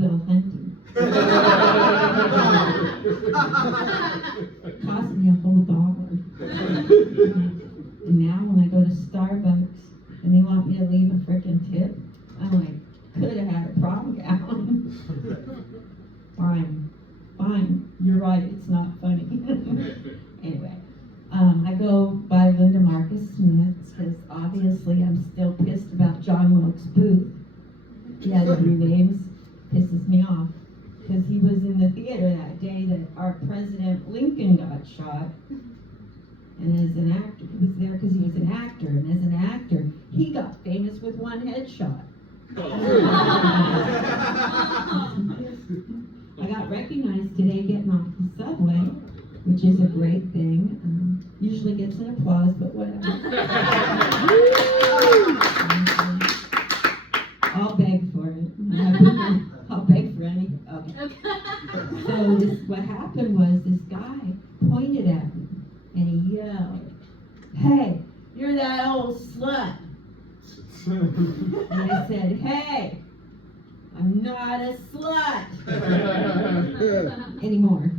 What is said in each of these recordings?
Will Hunting. Cost me $1. And now when I go to Starbucks and they want me to leave a frickin' tip, I'm like, could have had a prom gown. Fine, you're right, it's not funny. Anyway, I go by Linda Marcus Smith because obviously I'm still pissed about John Wilkes Booth. He had 3 names, pisses me off. Because he was in the theater that day that our President Lincoln got shot. And as an actor, he was there because he was an actor. And as an actor, he got famous with one headshot. I got recognized today getting off the subway, which is a great thing. Usually gets an applause, but whatever. I'll beg for it. I'll beg for any. Okay. So what happened was this guy pointed at me and he yelled, "Hey, you're that old slut." And I said, "Hey, I'm not a slut anymore."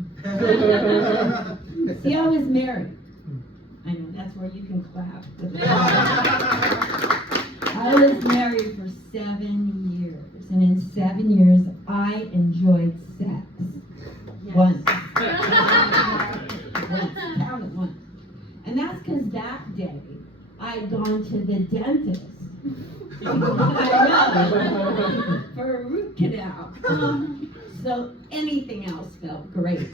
See, I was married. I know, that's where you can clap. I was married for 7 years, and in 7 years, I enjoyed sex. Yes. Once. Count it once. And that's because that day, I'd gone to the dentist. I know, for a root canal. So anything else felt great. It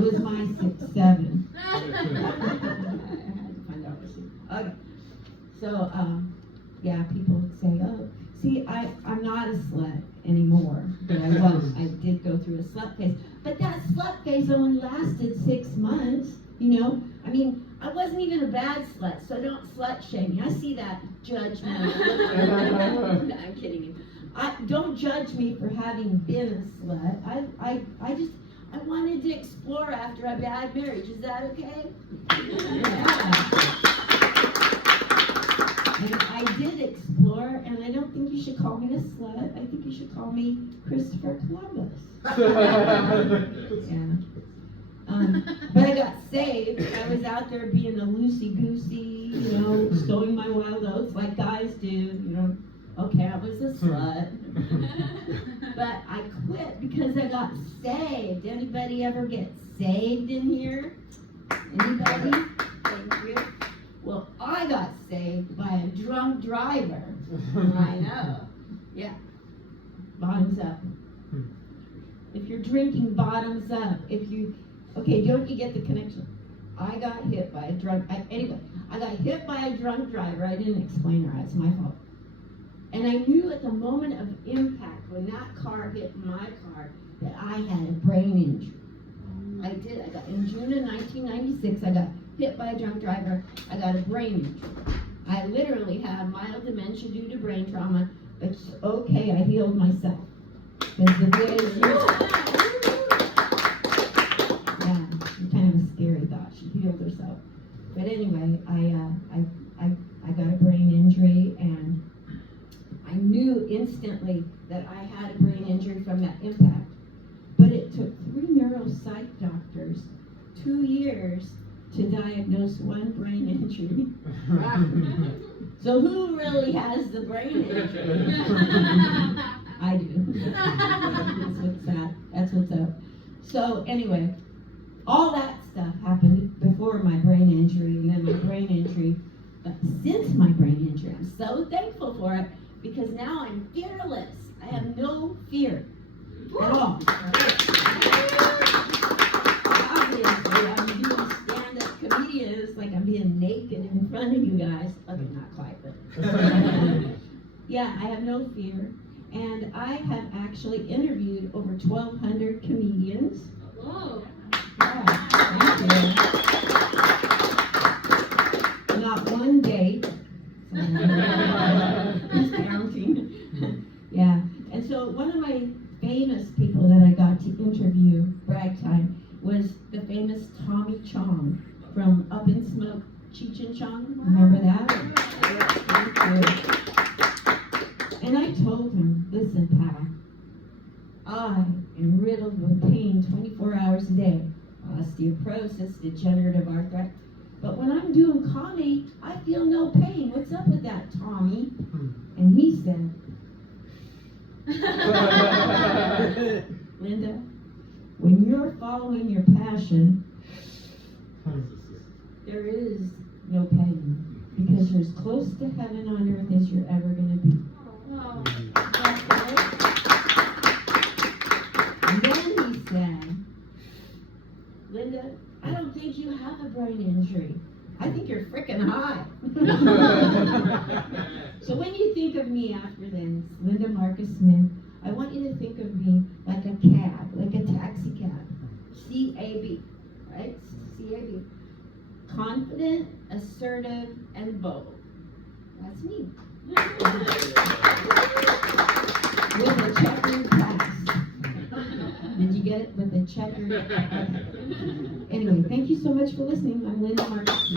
was my 6'7". I had to find out what okay. So, yeah, people would say, "Oh, see, I'm not a slut anymore." But I was. I did go through a slut phase. But that slut phase only lasted 6 months, you know? I mean, I wasn't even a bad slut, so don't slut shame me. I see that judgment. I'm kidding you. Don't judge me for having been a slut. I wanted to explore after a bad marriage. Is that okay? Yeah. And I did explore, and I don't think you should call me a slut. I think you should call me Christopher Columbus. Yeah. But I got saved. I was out there being a loosey-goosey, you know, stowing my wild oats like guys do, you know. Okay, I was a slut. But I quit because I got saved. Anybody ever get saved in here? Anybody? Thank you. Well, I got saved by a drunk driver. I know. Yeah. Bottoms up. If you're drinking, bottoms up. Okay, don't you get the connection? I got hit by a drunk, I got hit by a drunk driver. I didn't explain her, it's my fault. And I knew at the moment of impact, when that car hit my car, that I had a brain injury. I did. In June of 1996, I got hit by a drunk driver. I got a brain injury. I literally had mild dementia due to brain trauma, but it's okay, I healed myself. Because the way yeah, it's kind of a scary thought. She healed herself. But anyway, I got a brain injury, and I knew instantly that I had a brain injury from that impact. But it took 3 neuropsych doctors 2 years to diagnose one brain injury. So who really has the brain injury? I do. That's what's up. So anyway, all that stuff happened before my brain injury, and then my brain injury. But since my brain injury, I'm so thankful for it, because now I'm fearless. I have no fear at all. Obviously, I'm doing stand-up comedian. It's like I'm being naked in front of you guys. Okay, not quite, but yeah, I have no fear. And I have actually interviewed over 1,200 comedians. Whoa. Yeah, thank you. Not one date. Who's counting? Yeah. And so one of my famous people that I got to interview, brag time, was the famous Tommy Chong from Up in Smoke, Cheech and Chong. Remember that? Thank you. And I told him, listen, I am riddled with pain 24 hours a day. Osteoporosis, degenerative arthritis. But when I'm doing comedy, I feel no pain. What's up with that, Tommy? And he said, Linda, when you're following your passion, there is no pain. Because you're as close to heaven on earth as you're ever going to be. Wow. And then he said, Linda, I don't think you have a brain injury. I think you're freaking high. So when you think of me after this, Linda Marcus Smith, I want you to think of me like a cab, like a taxi cab. C-A-B, right? C-A-B. Confident, assertive, and bold. That's me. With a checkered past. Did you get it? With a checkered. Okay. Anyway, thank you so much for listening. I'm Linda Marcus.